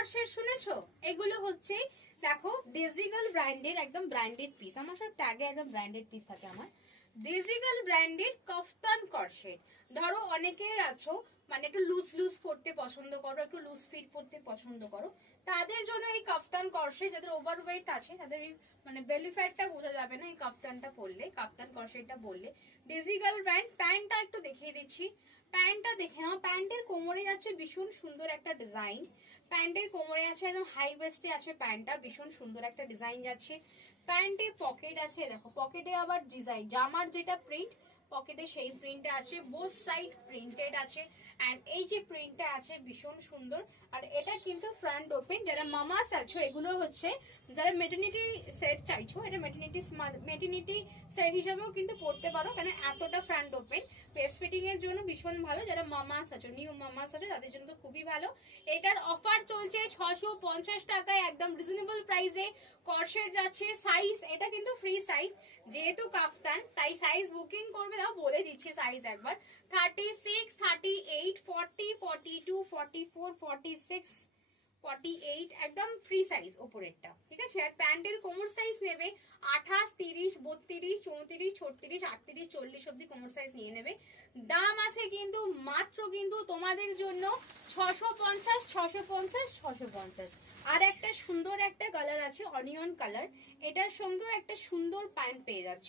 Corset শুনেছো? এগুলো হচ্ছে দেখো ডেজিগাল ব্র্যান্ডের একদম ব্র্যান্ডেড পিস। আমার সব ট্যাগে একদম ব্র্যান্ডেড পিস থাকে আমার। ডেজিগাল ব্র্যান্ডের কফতান কর্সেট। ধরো অনেকের আছো মানে একটু লুজ লুজ পড়তে পছন্দ করো, একটু লুজ ফিট পড়তে পছন্দ করো, তাদের জন্য এই কাফতান কর্সেট। যাদের ওভারওয়েট আছে তাদের এই মানে বেলি ফ্যাটটা বোঝা যাবে না এই কাফতানটা পরলে, কাফতান কর্সেটটা বললে। ডেজিগাল ব্র্যান্ড। প্যান্টটা একটু দেখিয়ে দিচ্ছি, প্যান্টটা দেখে নাও। প্যান্টের কোমরে আছে ভীষণ সুন্দর একটা ডিজাইন। প্যান্টের কোমরে আছে একদম হাই ওয়েস্টে আছে প্যান্টটা, ভীষণ সুন্দর একটা ডিজাইন যাচ্ছে। প্যান্টে পকেট আছে, দেখো পকেটে আবার ডিজাইন, জামার যেটা প্রিন্ট পকেটে সেই প্রিন্টটা আছে, বোথ সাইড প্রিন্টেড আছে। এন্ড এই যে প্রিন্টটা আছে ভীষণ সুন্দর। আর এটা কিন্তু ফ্রন্ট ওপেন। যারা মামাস আছো এগুলো হচ্ছে যারা মেটার্নিটি সেট চাইছো, এটা মেটার্নিটি সেট হিসাবেও কিন্তু পড়তে পারো, কেন এতটা ফ্রন্ট ওপেন। পেস ফিটিং এর জন্য ভীষণ ভালো। যারা মামাস আছো, নিউ মামাস আছো, তাদের জন্য তো খুবই ভালো। এটার অফার চলছে 650 টাকায়, একদম রিজনেবল প্রাইসে কর্সেট যাচ্ছে। সাইজ এটা কিন্তু ফ্রি সাইজ, যেহেতু কাফতান তাই সাইজ বুকিং করবে। দাও বলে দিচ্ছি সাইজ একবার, 36, 38, 40, 42, 44, 46, 48, একদম ফ্রি সাইজ ওপরেরটা, ঠিক আছে। আর প্যান্টের কোমর সাইজ নেবে 28, 30, 32, 34, 36, 38, 40 অব্দি কোমর সাইজ নিয়ে নেবে। দাম আছে কিন্তু মাত্র কিন্তু তোমাদের জন্য 650, 650, 650। আর একটা সুন্দর একটা কালার আছে অনিয়ন কালার, এটার সঙ্গেও একটা সুন্দর প্যান্ট পেয়ে যাচ্ছ।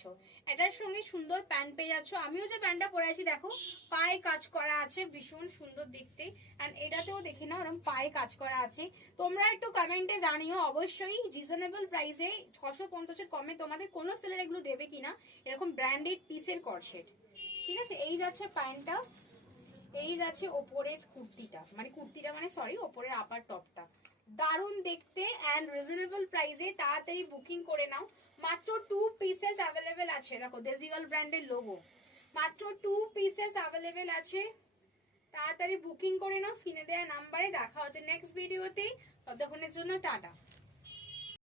এটার সঙ্গে সুন্দর প্যান্ট পেয়ে যাচ্ছ। আমিও যে প্যান্টটা পরে আছি দেখো পায়ে কাজ করা আছে, ভীষণ সুন্দর দেখতে। এন্ড এটাতেও দেখে নাও এরকম পায়ে কাজ করা আছে। তোমরা একটু কমেন্টে জানিও অবশ্যই রিজনেবল প্রাইসে 650-এর কমে তোমাদের কোনো সেলার এগুলো দেবে কিনা, এরকম ব্র্যান্ডেড পিসের কর্সেট, ঠিক আছে। এই যাচ্ছে প্যান্টটা, এই যাচ্ছে ওপরের কুর্তিটা, মানে কুর্তিটা মানে সরি ওপরের আপার টপটা। দারুণ দেখতে এন্ড রিজনেবল প্রাইসে, তাড়াতাড়ি বুকিং করে নাও। মাত্র 2 পিসেস অ্যাভেলেবেল আছে, দেখো ডেজিগাল ব্র্যান্ডের লোগো। মাত্র 2 পিসেস অ্যাভেলেবেল আছে, তাড়াতাড়ি বুকিং করে নাও। স্ক্রিনে দেওয়া নাম্বারে দেখা হচ্ছে নেক্সট ভিডিওতে। ততক্ষণের জন্য টাটা।